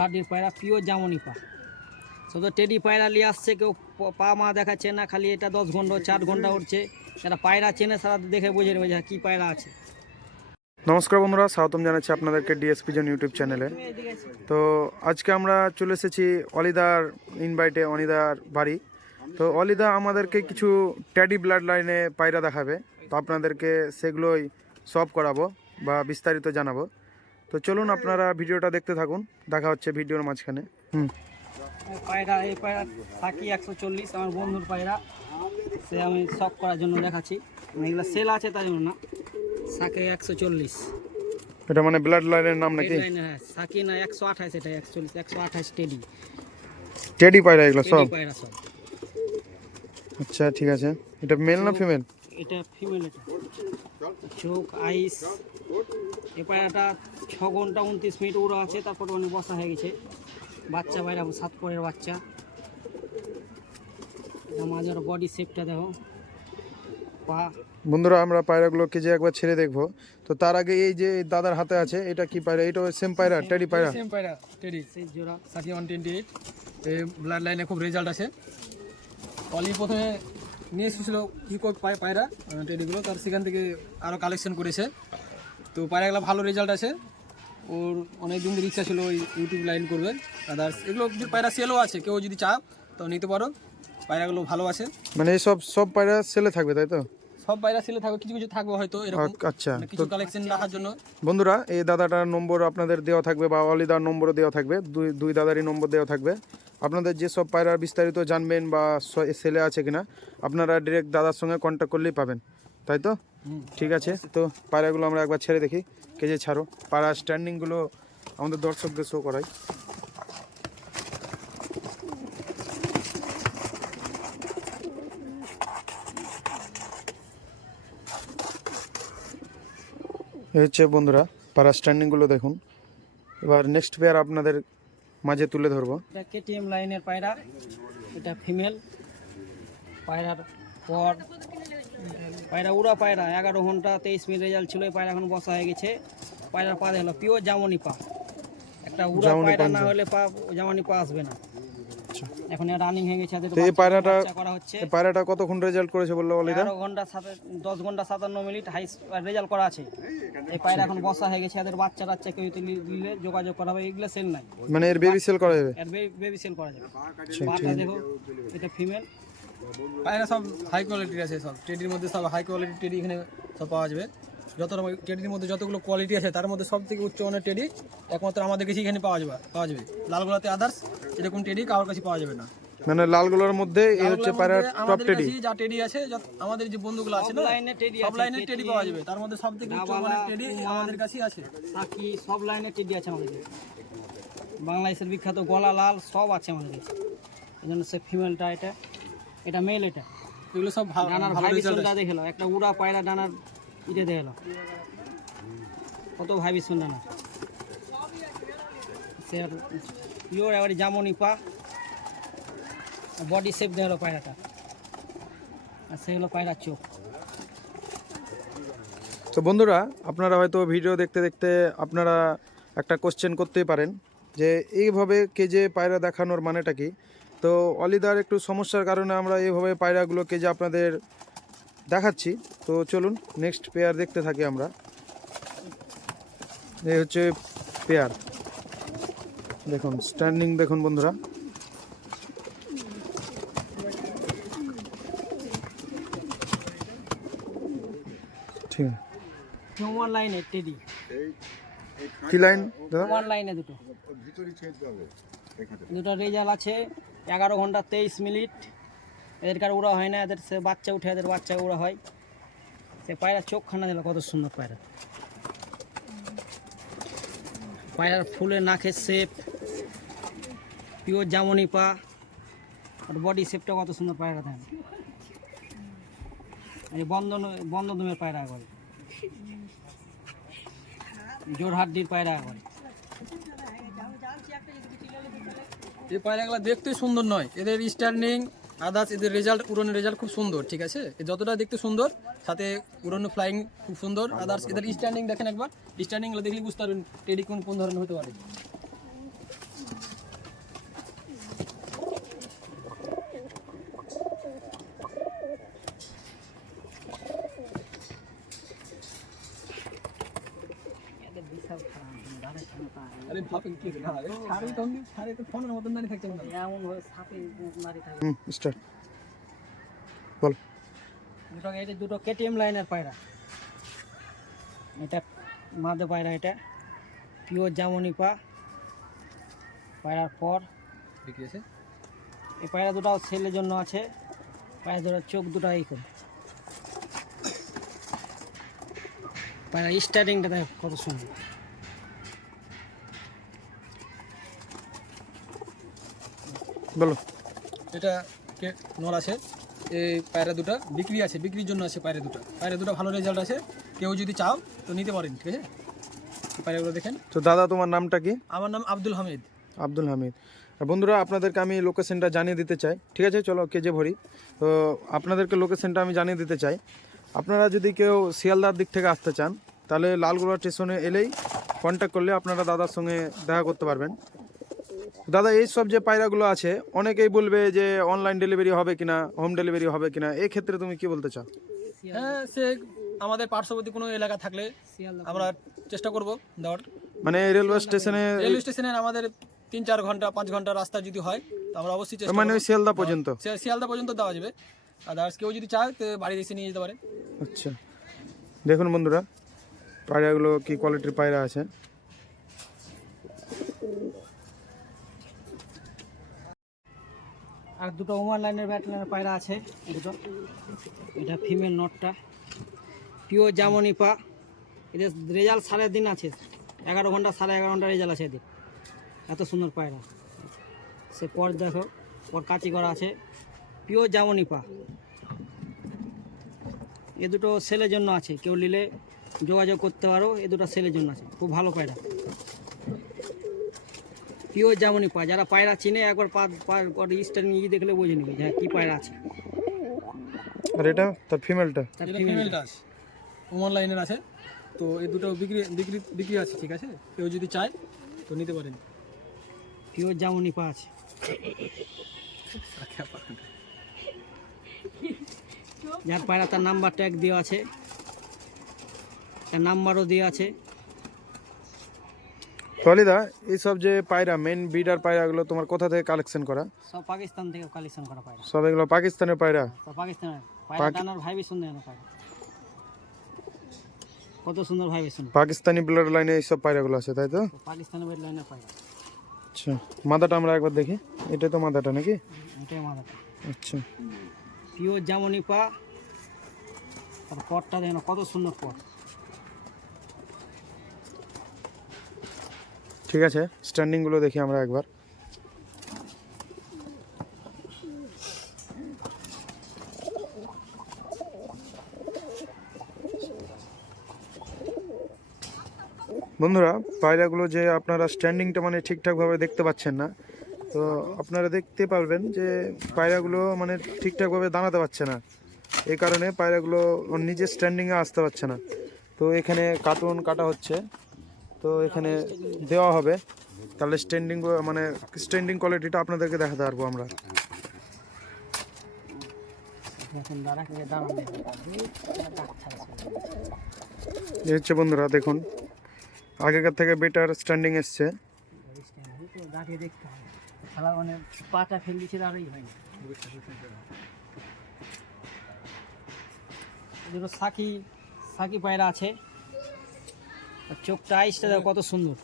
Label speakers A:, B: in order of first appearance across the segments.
A: হার্ডির পায়রা পিওর জামনি পা শুধু টেডি পায়রা নিয়ে আসছে, কেউ পা মা দেখাচ্ছে না, খালি এটা দশ ঘণ্টা, চার ঘণ্টা উঠছে। এটা পায়রা চেনে সারা দেখে বোঝে নেবে যে কী পায়রা আছে।
B: নমস্কার বন্ধুরা, স্বাগতম জানাচ্ছি আপনাদেরকে ডিএসপি জন ইউটিউব চ্যানেলে। তো, আজকে আমরা চলে এসেছি অলিদার ইনভাইটে অনিদার বাড়ি। তো, অলিদা আমাদেরকে কিছু ট্যাডি ব্লাড লাইনে পায়রা দেখাবে। তো, আপনাদেরকে সেগুলোই সব করাবো বা বিস্তারিত জানাব। তো চলুন আপনারা ভিডিওটা দেখতে থাকুন। দেখা হচ্ছে ভিডিওর মাঝখানে। হুম।
A: পায়রা এই পায়রা থাকি একশো চল্লিশ আমার বন্ধুর পায়রা। সে আমি শখ করার জন্য দেখাচ্ছি। এগুলো সেল আছে তাই জন্য না। সাকে একশো চল্লিশ।
B: এটা মানে ব্লাড লাইনের নাম নাকি?
A: হ্যাঁ সাকি না একশো আঠাশ এটা একশো চল্লিশ একশো আঠাশ টেডি।
B: টেডি পায়রা এগুলো সব?
A: পায়রা সব।
B: আচ্ছা ঠিক আছে। এটা মেল না ফিমেল
A: এটা ফিমেল এটা। চোখ আইস এই পায়রাটা ছ ঘণ্টা উনত্রিশ মিনিট উড়ো আছে তারপর অনেক বসা হয়ে গেছে। বাচ্চা পায়রা সাত পরের বাচ্চা। এটা মাঝে বডি শেপটা দেখো। পা।
B: বন্ধুরা আমরা পায়রাগুলো কেজে একবার ছেড়ে দেখব। তো তার আগে এই যে দাদার হাতে আছে এটা কি পায়রা? এটা সেম পায়রা টেডি পায়রা?
C: সেম পায়রা টেডি
A: সেই জোড়া।
C: সাকি ওয়ান টোয়েন্টি এইট এই ব্লাড লাইনে খুব রেজাল্ট আছে অলি প্রথমে নিয়ে এসেছিল ইকো পায় পায়রা টেডিগুলো তার সেখান থেকে আরও কালেকশন করেছে। তো পায়রাগুলো ভালো রেজাল্ট আছে ওর অনেক দিন ধরে ইচ্ছা ছিল ওই ইউটিউব লাইন করবে। আদার্স এগুলো পায়রা সেলও আছে কেউ যদি চাও তো নিতে পারো। পায়রাগুলো ভালো আছে।
B: মানে সব সব পায়রা সেলে থাকবে তাই তো?
C: সব পায়রা সেলে থাকবে কিছু কিছু থাকবে হয়তো এরকম।
B: আচ্ছা
C: মানে কিছু কালেকশন রাখার জন্য।
B: বন্ধুরা এই দাদাটার নম্বর আপনাদের দেওয়া থাকবে বা অলিদার নম্বরও দেওয়া থাকবে। দুই দুই দাদারই নম্বর দেওয়া থাকবে। আপনাদের যে সব পায়রার বিস্তারিত জানবেন বা সেলে আছে কিনা আপনারা ডিরেক্ট দাদার সঙ্গে কন্ট্যাক্ট করলেই পাবেন। তাই তো ঠিক আছে, তো পায়রাগুলো আমরা একবার ছেড়ে দেখি, কেজে ছাড়ো। পায়রা স্ট্যান্ডিংগুলো আমাদের দর্শকদের শো করাই। হচ্ছে বন্ধুরা পাড়া স্ট্যান্ডিংগুলো দেখুন। এবার নেক্সট পেয়ার আপনাদের মাঝে তুলে ধরবো।
A: কেটিএম লাইনের পায়রা, এটা ফিমেল পায়রার পর পায়রা উড়া পায়রা এগারো ঘণ্টা তেইশ মিনিট রেজাল্ট ছিল পায়রা এখন বসা হয়ে গেছে। পায়রার পা দেখল পিওর জামনি পা। একটা উড়া পায়রা না হলে পা জামনি পা আসবে না। এখন রানিং হয়ে গেছে
B: তো এই পায়রাটা-
A: করা হচ্ছে।
B: এই পায়রাটা কতক্ষণ রেজাল্ট করেছে বলল অলিদা
A: এগারো ঘণ্টা সাত দশ ঘণ্টা সাতান্ন মিনিট হাই রেজাল্ট করা আছে। এই পায়রা এখন বসা হয়ে গেছে এদের বাচ্চা টাচ্চা কেউ যদি নিলে যোগাযোগ করা হবে এগুলো সেল নাই।
B: মানে এর বেবি সেল করা যাবে?
A: এর বেবি সেল করা যাবে।
B: আচ্ছা,
A: দেখো এটা ফিমেল
C: পায়রা সব হাই কোয়ালিটির আছে সব। টেডির মধ্যে সব হাই কোয়ালিটির টেডি এখানে সব পাওয়া যাবে। যত রকম টেডির মধ্যে যতগুলো কোয়ালিটি আছে তার মধ্যে সব থেকে উচ্চ মানের টেডি একমাত্র আমাদের কাছে এখানে পাওয়া যাবে পাওয়া যাবে। লালগোলাতে আদার্স এরকম টেডি কারোর কাছে পাওয়া যাবে না।
B: মানে লালগুলোর মধ্যে এই হচ্ছে পায়রা
C: মধ্যে
B: টপ টেডি
C: যা টেডি আছে আমাদের যে বন্ধুগুলো আছে না
A: লাইনে টেডি
C: সব
A: আছে
C: লাইনের টেডি পাওয়া যাবে। তার মধ্যে সব থেকে উচ্চ মানের টেডি আমাদের কাছেই আছে।
A: বাকি সব লাইনে টেডি আছে আমাদের কাছে। বাংলাদেশের বিখ্যাত গলা লাল সব আছে আমাদের কাছে। এই জন্য সে ফিমেলটা এটা। এটা মেল এটা।
C: এগুলো সব
A: ডানার
C: ভালো রেজাল্ট
A: ভাইবিশনটা দেখল একটা উড়া পায়রা ডানার ইটে দেখল কত ভাইবিশন ডানা। সে পিওর এবারে জামনি পা। বডি শেপ দেখল পায়রাটা। আর সে হলো পায়রার চোখ।
B: তো বন্ধুরা আপনারা হয়তো ভিডিও দেখতে দেখতে আপনারা একটা কোশ্চেন করতেই পারেন যে এইভাবে কেজে পায়রা দেখানোর মানেটা কি? তো অলিদার একটু সমস্যার কারণে আমরা এইভাবে পায়রাগুলোকে যে আপনাদের দেখাচ্ছি তো চলুন নেক্সট পেয়ার দেখতে থাকি আমরা। এই হচ্ছে পেয়ার দেখুন স্ট্যান্ডিং দেখুন বন্ধুরা। ঠিক আছে।
A: ওয়ান লাইনে টেডি
B: কি লাইন দাদা?
A: ওয়ান লাইনে দুটো। দুটো রেজাল্ট আছে, এগারো ঘণ্টা তেইশ মিনিট। এদেরকে আর উড়া হয় না, এদের সে বাচ্চা উঠে, এদের বাচ্চা উড়া হয়। সে পায়রা চোখ খানা দিল, কত সুন্দর পায়রা। পায়রার ফুলের নাকের শেপ পিওর জামনি পা, আর বডি শেপটা কত সুন্দর পায়রা দেন এই বন্ধন বন্ধদমের পায়রা করে জোরহাটডির পায়রা করে
C: এই পায়রাগুলো দেখতে সুন্দর নয়, এদের স্ট্যান্ডিং আদার্স এদের রেজাল্ট উড়নের রেজাল্ট খুব সুন্দর, ঠিক আছে? যতটা দেখতে সুন্দর, সাথে উড়নো ফ্লাইং খুব সুন্দর আদার্স এদের স্ট্যান্ডিং দেখেন একবার স্ট্যান্ডিংগুলো দেখলে বুঝতে পারবেন টেডি কোন কোন ধরনের হতে পারে ভাবেন কি না সারে তো সারে তো ফোনের মতন দাঁড়িয়ে থাকছে না
A: এমন ভাবে সাপে মারি থাকে
B: হুম স্টার্ট বল
A: দুটো এটা দুটো কেটিএম লাইনের পায়রা এটা মাদে পায়রা এটা। পিওর জামনি পা। পায়রার পর। এই পায়রা দুটো ছেলের জন্য আছে। পায়রা দুটো চোখ দুটো এই করে। পায়রা স্টার্টিংটা দেখ কত সুন্দর।
B: বলো।
C: এটা নর আছে এই পায়রা দুটো বিক্রি আছে বিক্রির জন্য আছে পায়রা দুটো। পায়রা দুটো ভালো রেজাল্ট আছে কেউ যদি চাও তো নিতে পারেন ঠিক আছে? পায়রাগুলো দেখেন।
B: তো দাদা তোমার নামটা কি?
C: আমার নাম আব্দুল হামিদ।
B: আব্দুল হামিদ। বন্ধুরা আপনাদেরকে আমি লোকেশনটা জানিয়ে দিতে চাই ঠিক আছে? চলো কেজে ভরি। তো আপনাদেরকে লোকেশনটা আমি জানিয়ে দিতে চাই। আপনারা যদি কেউ শিয়ালদার দিক থেকে আসতে চান তাহলে লালগোলা স্টেশনে এলেই কন্ট্যাক্ট করলে আপনারা দাদার সঙ্গে দেখা করতে পারবেন। দাদা এই সব যে পায়রাগুলো আছে অনেকেই বলবে যে অনলাইন ডেলিভারি হবে কিনা হোম ডেলিভারি হবে কিনা এই ক্ষেত্রে তুমি কি বলতে চাও?
C: হ্যাঁ সে আমাদের পার্শ্ববর্তী কোনো এলাকা থাকলে আমরা চেষ্টা করব দেওয়ার।
B: মানে রেলওয়ে স্টেশনে
C: রেলওয়ে স্টেশনের আমাদের তিন চার ঘণ্টা পাঁচ ঘণ্টা রাস্তা যদি হয় তো আমরা অবশ্যই চেষ্টা
B: মানে ওই শিয়ালদা পর্যন্ত?
C: সে- শিয়ালদা পর্যন্ত দেওয়া যাবে। আদার্স কেউ যদি চায় তো বাড়ি এসে নিয়ে যেতে পারে।
B: আচ্ছা। দেখুন বন্ধুরা পায়রাগুলো কি কোয়ালিটির পায়রা আছে?
A: আর দুটো ওমান লাইনের ব্যাট লাইনের পায়রা আছে, দুটো। এটা ফিমেল নটটা। পিওর জামনি পা। এদের রেজাল্ট সাড়ে দিন আছে। এগারো ঘণ্টা সাড়ে এগারো ঘণ্টা রেজাল্ট আছে এদের। এত সুন্দর পায়রা। সে পর দেখো, পর কাঁচি করা আছে। পিওর জামনি পা। এ দুটো সেলের জন্য আছে। কেউ নিলে যোগাযোগ করতে পারো, এ দুটো সেলের জন্য আছে। খুব ভালো পায়রা। পিওর যেমনই পা যারা পায়রা চিনে একবার পা পা স্টারিং ই দেখলে বুঝে নেবে যে হ্যাঁ, কী পায়রা আছে।
B: আর এটা? তার ফিমেলটা
A: তার
C: ফিমেলটা আছে। ওমান লাইনের আছে। তো এই দুটো বিক্রি বিক্রি বিক্রি আছে ঠিক আছে? কেউ যদি চায় তো নিতে পারেন।
A: পিওর জামনি পা আছে। যার পায়রা তার নাম্বার ট্যাগ দেওয়া আছে। তার নাম্বারও দেওয়া আছে।
B: টলিদা এইসব যে পায়রা মেন বিডার পায়রাগুলো তোমার কোথা থেকে কালেকশন করা?
A: সব পাকিস্তান থেকে কালেকশন করা পায়রা।
B: সব এগুলো পাকিস্তানের পায়রা?
A: পাকিস্তানের। পায়রা দানার ভাইবে সুন্দর না পায়রা। কত সুন্দর ভাইবে সুন্দর
B: পাকিস্তানি ব্লাড লাইনে এইসব পায়রাগুলো আছে তাই তো?
A: পাকিস্তানের বেড লাইনের পায়রা।
B: আচ্ছা মাদাটা আমরা একবার দেখি। এটা তো মাদাটা নাকি?
A: এটাই মাথাটা।
B: আচ্ছা।
A: পিওর জামনি পা তার পটটা দেখেন কত সুন্দর পট।
B: ঠিক আছে স্ট্যান্ডিংগুলো দেখি আমরা একবার। বন্ধুরা, পায়রাগুলো যে আপনারা স্ট্যান্ডিংটা মানে ঠিকঠাকভাবে দেখতে পাচ্ছেন না, তো আপনারা দেখতে পারবেন যে পায়রাগুলো মানে ঠিকঠাকভাবে দাঁড়াতে পারছে না। এই কারণে পায়রাগুলো নিজের স্ট্যান্ডিংয়ে আসতে পারছে না। তো এখানে কার্টুন কাটা হচ্ছে। তো এখানে দেওয়া হবে। তাহলে স্ট্যান্ডিং মানে স্ট্যান্ডিং কোয়ালিটিটা আপনাদেরকে দেখাতে পারব আমরা। হচ্ছে বন্ধুরা, দেখুন। আগেকার থেকে বেটার স্ট্যান্ডিং এসছে।
A: পাটা ফেল সাকি সাকি পায়রা আছে। আর চোখটা আইসটা দেখো কত সুন্দর।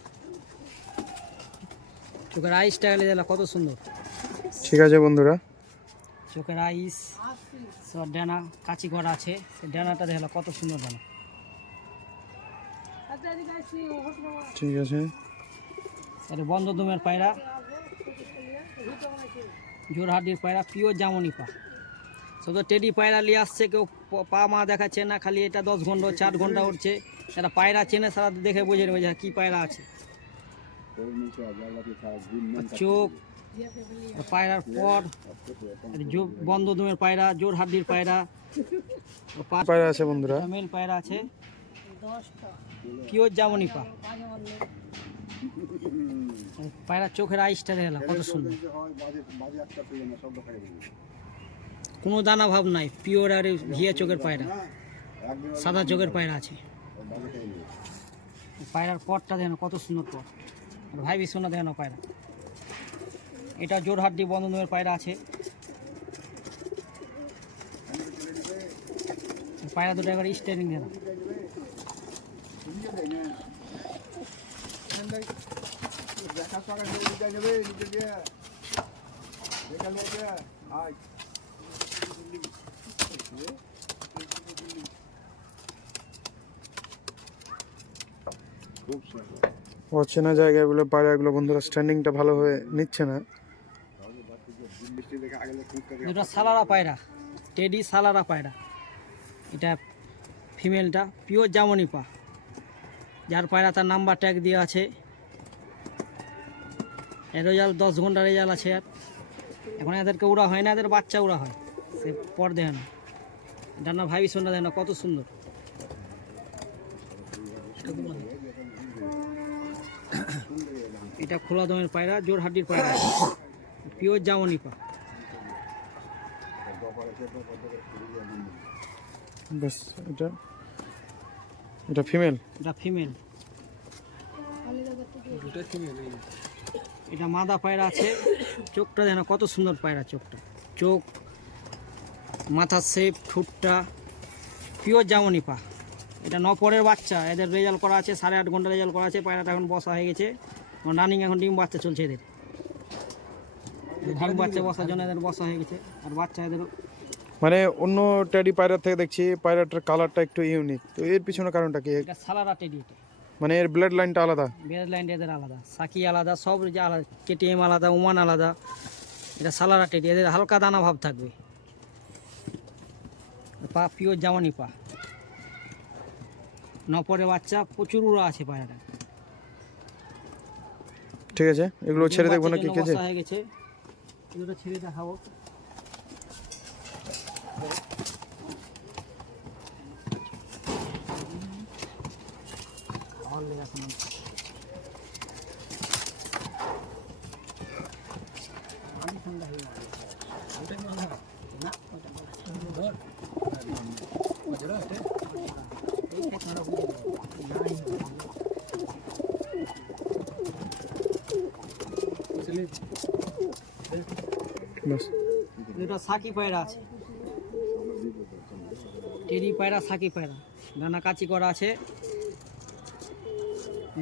A: চোখের আইসটা গেলে দেখো কত সুন্দর।
B: ঠিক আছে বন্ধুরা।
A: চোখের আইস সব ডানা কাচি করা আছে সে ডানাটা দেখল কত সুন্দর ডানা।
B: ঠিক আছে।
A: এটা বন্ধ দমের পায়রা জোরহাটির পায়রা পিওর জামনি পা। শুধু টেডি পায়রা নিয়ে আসছে কেউ পা মা দেখাচ্ছে না খালি এটা দশ ঘণ্টা চার ঘণ্টা উঠছে। এটা পায়রা চেনে সারা দেখে বুঝে নেবে যে হ্যাঁ, কী পায়রা আছে। চোখ পায়রার পর বন্ধ দমের পায়রা জোর হাড্ডির পায়রা
B: পায়রা আছে বন্ধুরা?
A: মেল পায়রা আছে। পিওর জামনি পা। পায়রা চোখের আইসটা দেখলাম কত সুন্দর। কোনো দানা ভাব নাই পিওর আর ঘিয়া চোখের পায়রা সাদা চোখের পায়রা আছে। পায়রার পটটা দেখেন, কত সুন্দর পট ভাই বিশ্বনাথ দেখেন পায়রা। এটা জোরহাট্টি বন্ধনের পায়রা আছে। পায়রা দুটো একবার স্টেরিং দেন
B: অচেনা জায়গাগুলো পায়রাগুলো বন্ধুরা স্ট্যান্ডিংটা ভালো হয়ে নিচ্ছে না।
A: দুটো সালারা পায়রা, টেডি সালারা পায়রা। এটা ফিমেলটা, পিওর জামনি পা যার পায়রা তার নাম্বার ট্যাগ দেওয়া আছে। এর রেজাল্ট দশ ঘণ্টা রেজাল্ট আছে আর। এখন এদেরকে উড়া হয় না, এদের বাচ্চা উড়া হয়। সে পর দেয় দেখেন ডানা ভাবি শোনা দেখেন কত সুন্দর। এটা খোলা দমের পায়রা জোর হাড্ডির পায়রা। পিওর জামনি পা
B: ব্যাস এটা এটা ফিমেল
A: এটা ফিমেল এটা মাদা পায়রা আছে। চোখটা যেন কত সুন্দর পায়রা চোখটা। চোখ মাথার শেপ ঠোঁটটা। পিওর জামনি পা এটা নপরের বাচ্চা এদের রেজাল্ট করা আছে সাড়ে আট ঘণ্টা রেজাল্ট করা আছে পায়রাটা এখন বসা হয়ে গেছে। রানিং এখন ডিম বাচ্চা চলছে এদের। ডিম বাচ্চা বসার জন্য এদের বসা হয়ে গেছে আর বাচ্চা এদের
B: মানে অন্য ট্যাডি পায়রার থেকে দেখছি পায়রাটার কালারটা একটু ইউনিক তো এর পিছনে কারণটা কি?
A: এটা সালারা টেডি এটা।
B: মানে এর ব্লাড লাইনটা আলাদা?
A: বেজ লাইন এদের আলাদা। সাকি আলাদা সব যে আলাদা কেটিএম আলাদা ওমান আলাদা। এটা সালারা টেডি এদের হালকা দানা ভাব থাকবে। পা পিওর জামানি পা। নপরে বাচ্চা প্রচুর উড়া আছে পায়রাটা
B: ঠিক আছে? এগুলো ছেড়ে দেখব না
A: কি কে
B: কেজে
A: হয়ে গেছে। এগুলো ছেড়ে দেখাবো। অলরেডি এখন আমি ঠান্ডা হয়ে গেছে না ওটা বলা। এইটা ঠান্ডা হয়ে যাবে। নাই।
B: ব্যাস
A: দুটো সাকি পায়রা আছে। টেরি পায়রা, সাকি পায়রা। ডানা কাচি করা আছে।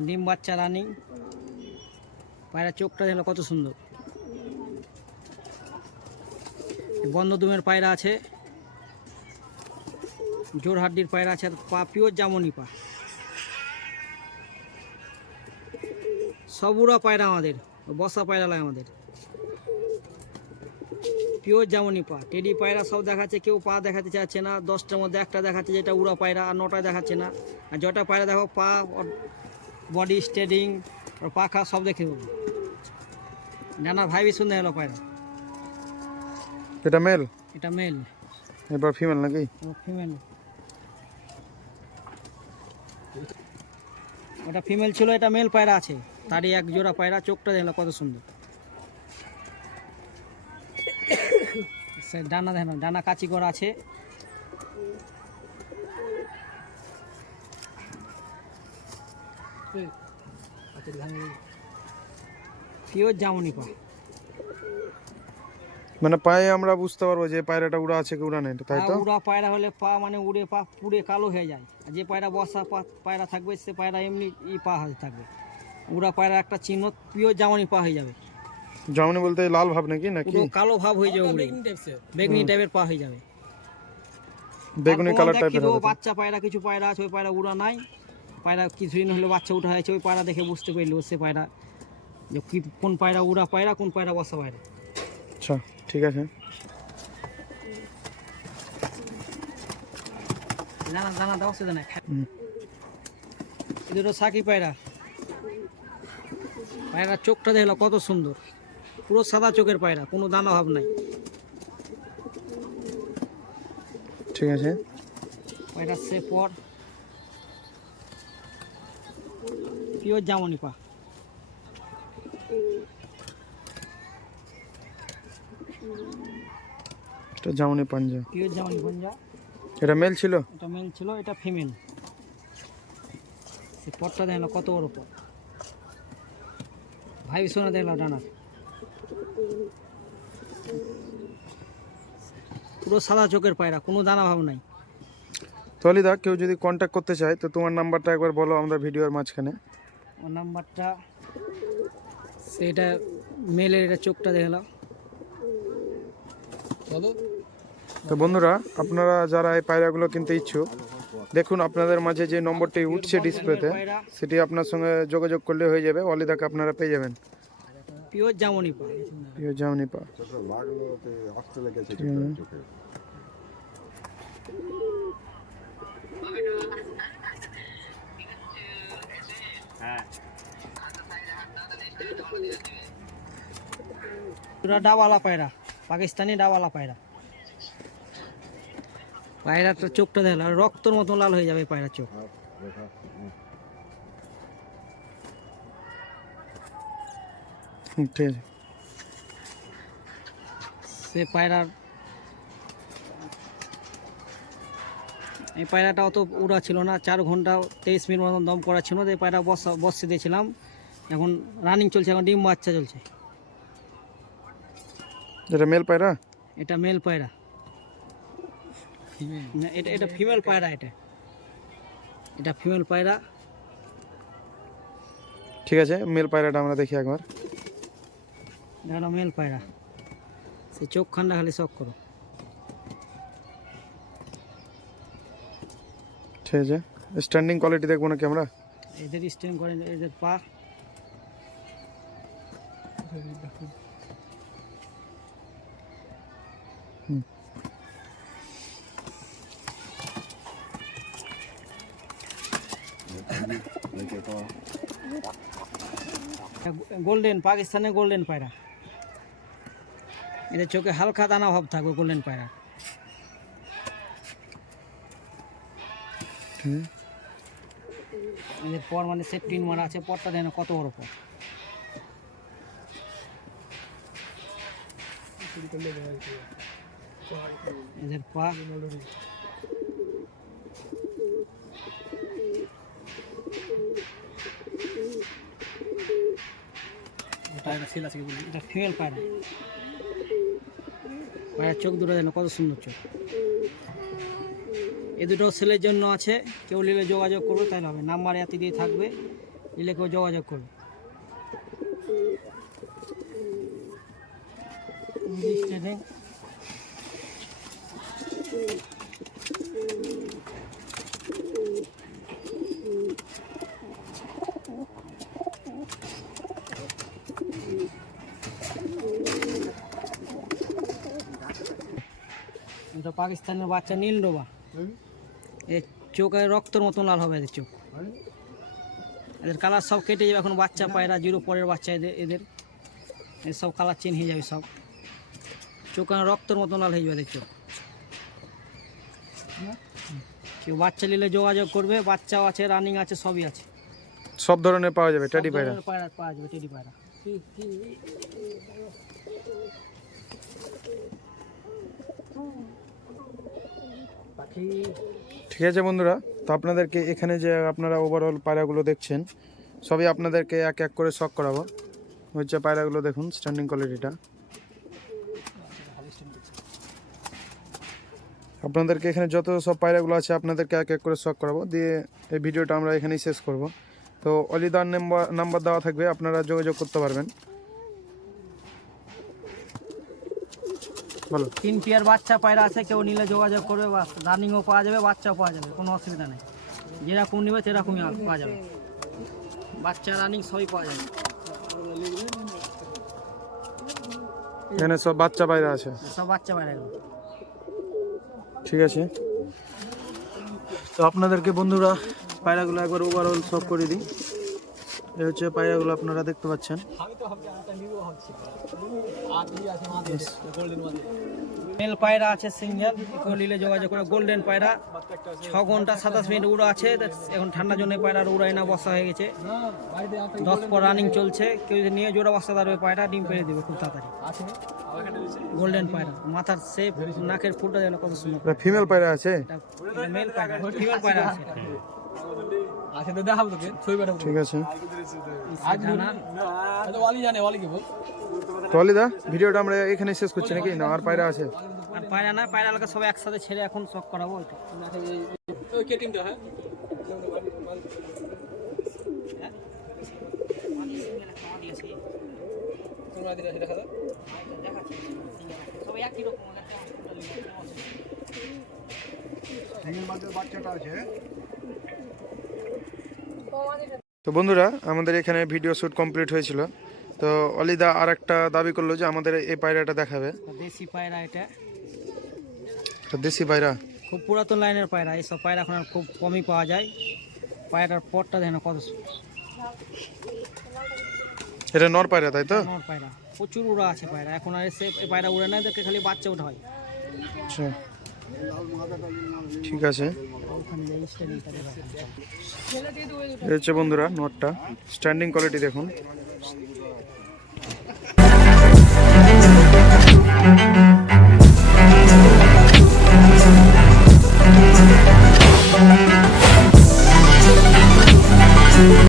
A: ডিম বাচ্চা রানিং। পায়রা চোখটা দেখল কত সুন্দর। বন্ধ দুমের পায়রা আছে। জোর হাড্ডির পায়রা আছে। আর পা, পিওর জামনি পা। সবুরা পায়রা আমাদের। বসা পায়রা লাগে আমাদের। পিওর যেমনই পা। টেডি পায়রা সব দেখাচ্ছে কেউ পা দেখাতে চাচ্ছে না। দশটার মধ্যে একটা দেখাচ্ছে যেটা উড়া পায়রা আর নটা দেখাচ্ছে না। আর যটা পায়রা দেখো পা বডি স্টেডিং ওর পাখা সব দেখে দেবো জানার ভাই সুন্দর হলো পায়রা।
B: এটা মেল
A: এটা মেল
B: এবার ফিমেল নাকি?
A: ফিমেল ওটা ফিমেল ছিল এটা মেল পায়রা আছে। তারই এক জোড়া পায়রা চোখটা দেখল কত সুন্দর। সে ডানা দেখো ডানা কাচি করা আছে। পিওর জামনি পা
B: মানে পায়ে আমরা বুঝতে পারব যে পায়রাটা উড়া আছে কি উড়া নেই তাই তো?
A: উড়া পায়রা হলে পা মানে উড়ে পা পুড়ে কালো হয়ে যায়। আর যে পায়রা বসা পা পায়রা থাকবে সে পায়রা এমনি ই পা হয়ে থাকবে। উড়া পায়রা একটা চিহ্ন পিওর জামানি পা হয়ে যাবে।
B: জামনি বলতে লাল ভাব নাকি নাকি?
A: কালো ভাব হয়ে যাবে বেগনি টাইপের পা হয়ে যাবে।
B: বেগুনি কালার টাইপের হবে
A: বাচ্চা পায়রা কিছু পায়রা আছে ওই পায়রা উড়া নাই। পায়রা কিছুদিন হলো বাচ্চা উঠা হয়েছে ওই পায়রা দেখে বুঝতে পারল সে পায়রা। যে কি কোন পায়রা উড়া পায়রা কোন পায়রা বসা পায়রা।
B: আচ্ছা ঠিক আছে।
A: দানা দানা দাও সে দানা। দুটো সাকি পায়রা। পায়রা চোখটা দেখল কত সুন্দর। পুরো সাদা চোখের পায়রা কোনো দানা ভাব নাই।
B: ঠিক আছে।
A: পায়রা সে পর। পিওর জামনি পা।
B: এটা জামনি পাঞ্জা।
A: পিওর জামনি পঞ্জা।
B: এটা মেল ছিল?
A: এটা মেল ছিল এটা ফিমেল সে পরটা দেখল কত বড় পর। ভাই সোনা দেখলাম ডানা পুরো সাদা চোখের পায়রা কোনো দানা ভাব নাই।
B: তো অলিদা কেউ যদি কন্ট্যাক্ট করতে চায় তো তোমার নাম্বারটা একবার বলো আমরা ভিডিওর মাঝখানে।
A: ওর নাম্বারটা সেটা মেলের এটা চোখটা দেখলাম
B: তো বন্ধুরা আপনারা যারা এই পায়রাগুলো কিনতে ইচ্ছুক দেখুন আপনাদের মাঝে যে নম্বরটি উঠছে ডিসপ্লেতে সেটি আপনার সঙ্গে যোগাযোগ করলে হয়ে যাবে। অলিদাকে আপনারা পেয়ে যাবেন।
A: পিওর জামনি পা
B: জামনি পা
A: ডাবালা পায়রা পাকিস্তানি ডাবালা পায়রা। পায়রাটার চোখটা দেখলাম রক্তর মতো লাল হয়ে যাবে পায়রার চোখ।
B: ঠিক আছে
A: সে পায়রার এই পায়রাটা অত উড়া ছিল না চার ঘণ্টা তেইশ মিনিট মতন দম করা ছিল এই পায়রা বস বসে দিয়েছিলাম। এখন রানিং চলছে এখন ডিম বাচ্চা চলছে।
B: এটা মেল পায়রা?
A: এটা মেল পায়রা। না এটা এটা ফিমেল পায়রা এটা। এটা ফিমেল পায়রা।
B: ঠিক আছে মেল পায়রাটা আমরা দেখি একবার।
A: এটা মেল পায়রা। সে চোখ খান্ডা খালি শখ করো।
B: ঠিক আছে স্ট্যান্ডিং কোয়ালিটি দেখব নাকি আমরা?
A: এদের স্ট্যান্ড করে এদের পা। গোল্ডেন, পাকিস্তানের গোল্ডেন পায়রা। এদের চোখে হালকা দানা ভাব থাকবে গোল্ডেন পায়রা। এদের পর মানে সেফটিন মারা আছে, পরটা দেয় কত বড় পর। এদের পা
C: পায়রা সিল আছে কি বলবি?
A: এটা ফিমেল পায়রা। পায়রার চোখ দুটো যেন কত সুন্দর চোখ। এ দুটো সেলের জন্য আছে। কেউ নিলে যোগাযোগ করবে, তাহলে হবে। নাম্বার এত দিয়ে থাকবে, নিলে কেউ যোগাযোগ করবে। স্টেডিং পাকিস্তানের বাচ্চা নীল ডোবা এর চোখে রক্তর মতন লাল হবে এদের চোখ। এদের কালার সব কেটে যাবে এখন বাচ্চা পায়রা জিরো পরের বাচ্চা এদের এদের। সব কালার চেঞ্জ হয়ে যাবে সব। চোখ রক্তর মতন লাল হয়ে যাবে এদের চোখ। কেউ বাচ্চা নিলে যোগাযোগ করবে বাচ্চাও আছে রানিং আছে সবই আছে।
B: সব ধরনের পাওয়া যাবে পায়রা
A: পায়রা পাওয়া যাবে টেডি পায়রা
B: ঠিক আছে বন্ধুরা, তো আপনাদেরকে এখানে যে আপনারা ওভারঅল পায়রাগুলো দেখছেন, সবই আপনাদেরকে এক এক করে শখ করাবো। হচ্ছে পায়রাগুলো দেখুন স্ট্যান্ডিং কোয়ালিটিটা আপনাদেরকে এখানে যত সব পায়রাগুলো আছে, আপনাদেরকে এক এক করে শখ করাবো। দিয়ে এই ভিডিওটা আমরা এখানেই শেষ করব। তো অলিদার নাম্বার নাম্বার দেওয়া থাকবে, আপনারা যোগাযোগ করতে পারবেন।
A: তিন পেয়ার বাচ্চা পায়রা আছে কেউ নিলে যোগাযোগ করবে বা রানিংও পাওয়া যাবে বাচ্চাও পাওয়া যাবে কোনো অসুবিধা নেই। যেরকম নেবে সেরকমই পাওয়া যাবে। বাচ্চা রানিং সবই পাওয়া যাবে।
B: এখানে সব বাচ্চা পায়রা আছে।
A: সব বাচ্চা পায়রা এগুলো।
B: ঠিক আছে। তো আপনাদেরকে বন্ধুরা পায়রাগুলো একবার ওভারঅল সব করে দিই। এই হচ্ছে পায়রাগুলো আপনারা দেখতে পাচ্ছেন।
A: মেল পায়রা আছে সিঙ্গেল কেউ নিলে যোগাযোগ করে গোল্ডেন পায়রা। ছ ঘণ্টা সাতাশ মিনিট উড়ো আছে এখন ঠান্ডার জন্য পায়রা আর উড়াই না বসা হয়ে গেছে। দশ পর রানিং চলছে কেউ যদি নিয়ে জোড়া বস্তা দাঁড়বে পায়রা ডিম পেড়ে দেবে খুব তাড়াতাড়ি। গোল্ডেন পায়রা মাথার শেপ নাকের ফুলটা যেন কত সুন্দর।
B: ফিমেল পায়রা আছে।
A: মেল পায়রা ফিমেল পায়রা আছে
C: আচ্ছা
B: ঠিক আছে।
C: আজ না ওয়ালি জানে ওয়ালি কি বল
B: তো অলিদা ভিডিওটা আমরা এখানে শেষ করছি নাকি? না আর পায়রা আছে?
A: আর পায়রা না পায়রা এলাকা সবাই একসাথে ছেড়ে এখন শখ করাবো
C: হ্যাঁ
A: সবাই একই রকম
D: বাচ্চাটা আছে
B: তো বন্ধুরা আমাদের এখানে ভিডিও শ্যুট কমপ্লিট হয়েছিল। তো অলিদা আর একটা দাবি করল যে আমাদের এই পায়রাটা দেখাবে।
A: দেশি পায়রা এটা।
B: তো দেশি পায়রা?
A: খুব পুরাতন লাইনের পায়রা এইসব পায়রা এখন আর খুব কমই পাওয়া যায়। পায়রার পটটা দেখেন কত
B: এটা নর পায়রা তাই তো?
A: নর পায়রা। প্রচুর উড়া আছে পায়রা। এখন আর এসে পায়রা উড়ে না এদেরকে খালি বাচ্চা ওঠা হয়
B: আচ্ছা। ঠিক আছে। হচ্ছে বন্ধুরা নটটা। স্ট্যান্ডিং কোয়ালিটি দেখুন।